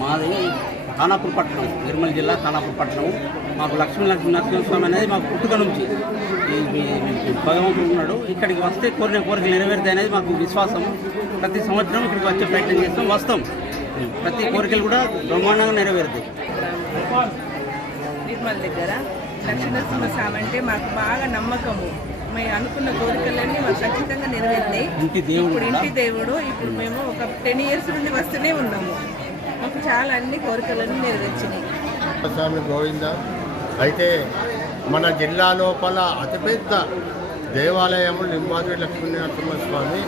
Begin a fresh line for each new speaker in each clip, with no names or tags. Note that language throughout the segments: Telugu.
మాది ఖానాపూర్ పట్టణం నిర్మల్ జిల్లా ఖానాపూర్ పట్టణం. మాకు లక్ష్మీ లక్ష్మీ నరసింహస్వామి అనేది మాకు పుట్టుక నుంచి. భగవంతుడు ఉన్నాడు. ఇక్కడికి వస్తే కోరిన కోరికలు నెరవేరుతాయి అనేది మాకు విశ్వాసం. ప్రతి సంవత్సరం ఇక్కడికి వచ్చే ప్రయత్నం చేస్తాం వస్తాం. ప్రతి కోరికలు కూడా బ్రహ్మాండంగా నెరవేరుతాయి.
నిర్మల్ దగ్గర లక్ష్మీ నరసింహస్వామి అంటే మాకు బాగా నమ్మకము. మేము అనుకున్న కోరికలన్నీ మాకు ఖచ్చితంగా నెరవేరినాయి.
ఇంటి దేవుడు
ఇప్పుడు ఇంటి దేవుడు ఇప్పుడు మేము ఒక టెన్ ఇయర్స్ నుండి వస్తూనే ఉన్నాము. మాకు చాలా అన్ని కోరికలన్నీ నెరవేర్చినాయి.
స్వామి గోవింద అయితే మన జిల్లా లోపల అతిపెద్ద దేవాలయము లింబాద్రి లక్ష్మీనరసింహస్వామి.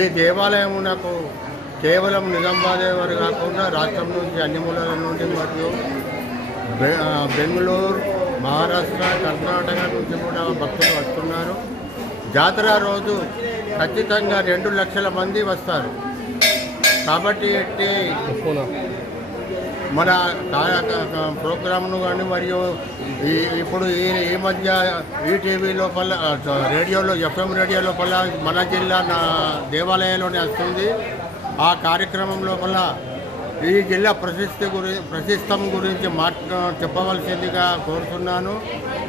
ఈ దేవాలయమునకు కేవలం నిజామాబాద్ వారు కాకుండా రాష్ట్రం నుంచి అన్ని మూలాల నుండి మరియు బెంగళూరు మహారాష్ట్ర కర్ణాటక నుంచి కూడా భక్తులు వస్తున్నారు. జాతర రోజు ఖచ్చితంగా రెండు లక్షల మంది వస్తారు. కాబట్టి ఎట్టి మన ప్రోగ్రామ్ను కానీ మరియు ఈ ఇప్పుడు ఈ ఈ మధ్య ఈ టీవీ లోపల రేడియోలో ఎఫ్ఎం రేడియో లోపల మన జిల్లా నా దేవాలయంలోనే వస్తుంది. ఆ కార్యక్రమం లోపల ఈ జిల్లా ప్రశస్తి గురి ప్రశస్తం గురించి మాట్లా చెప్పవలసిందిగా కోరుతున్నాను.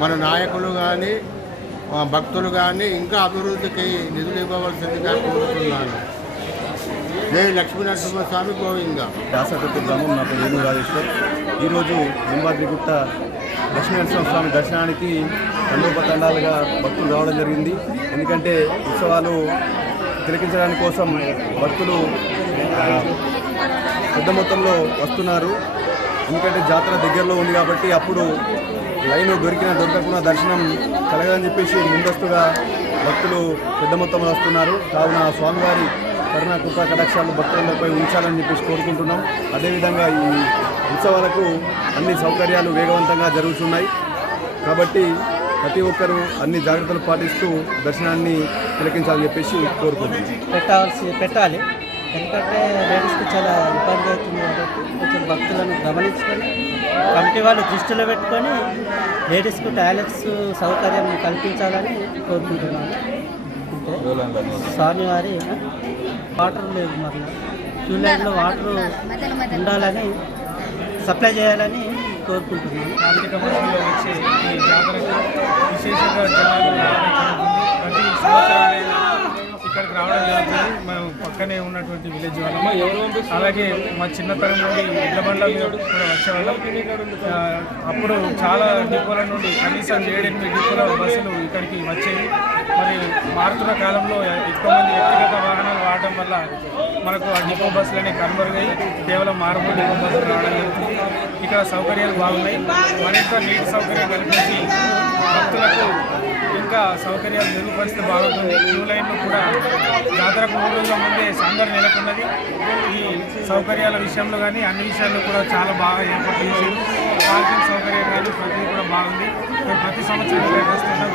మన నాయకులు కానీ భక్తులు కానీ ఇంకా అభివృద్ధికి నిధులు ఇవ్వవలసిందిగా కోరుతున్నాను. జై లక్ష్మీనరసింహస్వామి గోవింద.
దాసపతి గ్రామం నా పేరు రాజేశ్వర్ ఈరోజు లింబాద్రిగుట్ట లక్ష్మీనరసింహ స్వామి దర్శనానికి తండోపతండాలుగా భక్తులు రావడం జరిగింది. ఎందుకంటే ఉత్సవాలు తిలకించడానికి కోసం భక్తులు పెద్ద మొత్తంలో వస్తున్నారు. ఎందుకంటే జాతర దగ్గరలో ఉంది కాబట్టి అప్పుడు లైన్ దొరికినా దొరకకుండా దర్శనం కలగదని చెప్పేసి ముందస్తుగా భక్తులు పెద్ద మొత్తంలో వస్తున్నారు. కావున స్వామివారి కరుణా కృపా కటాక్షాలు భక్తులపై ఉంచాలని చెప్పేసి కోరుకుంటున్నాం. అదేవిధంగా ఈ ఉత్సవాలకు అన్ని సౌకర్యాలు వేగవంతంగా జరుగుతున్నాయి. కాబట్టి ప్రతి ఒక్కరూ అన్ని జాగ్రత్తలు పాటిస్తూ దర్శనాన్ని తిలకించాలని చెప్పేసి కోరుకుంటున్నాం.
పెట్టాల్సి పెట్టాలి. ఎందుకంటే లేడీస్కి చాలా ఇబ్బంది అవుతుంది కాబట్టి కొంచెం భక్తులను గమనించుకొని కమిటీ వాళ్ళు దృష్టిలో పెట్టుకొని లేడీస్కు టాయిలెట్స్ సౌకర్యం కల్పించాలని కోరుకుంటున్నాను. స్వామివారి వాటర్ లేదు మరి. క్యూ లైన్లో వాటర్ ఉండాలని సప్లై చేయాలని కోరుకుంటున్నాను.
కార్తీక మాసంలో వచ్చే ఈ జాతరకు విశేషంగా జనాలు రావడం జరుగుతుంది ప్రతి సంవత్సరం ఇక్కడికి రావడం జరుగుతుంది మేము పక్కనే ఉన్నటువంటి విలేజ్ వాళ్ళం అలాగే మా చిన్నతనం నుండి ఇళ్ళ బండ్ల మీద కూడా వచ్చేవాళ్ళం. అప్పుడు చాలా డిపోల నుండి కనీసం ఏడెనిమిది డిపోల బస్సులు ఇక్కడికి వచ్చేవి. మరి మారుతున్న కాలంలో ఎక్కువ మంది వ్యక్తిగత వాహనాలు వాడటం వల్ల మనకు ఆ డిపో బస్సులనే కనుమరుగై కేవలం మారుమూల డిపో బస్సులు రావడం జరుగుతుంది. ఇక్కడ సౌకర్యాలు బాగున్నాయి. మరింత నీటి సౌకర్యం కల్పించి భక్తులకు ఇంకా సౌకర్యాలు మెరుగుపరిస్తే బాగుంటుంది. క్యూ లైన్లు కూడా జాతరకు మూడు రోజుల ముందే సందడి నెలకొన్నది. ఈ సౌకర్యాల విషయంలో కానీ అన్ని విషయాల్లో కూడా చాలా బాగా ఏర్పాటు పార్కింగ్ సౌకర్యం కానీ ప్రతిదీ కూడా బాగుంది. మేము ప్రతి సంవత్సరం ఇక్కడికి వస్తుంటాం.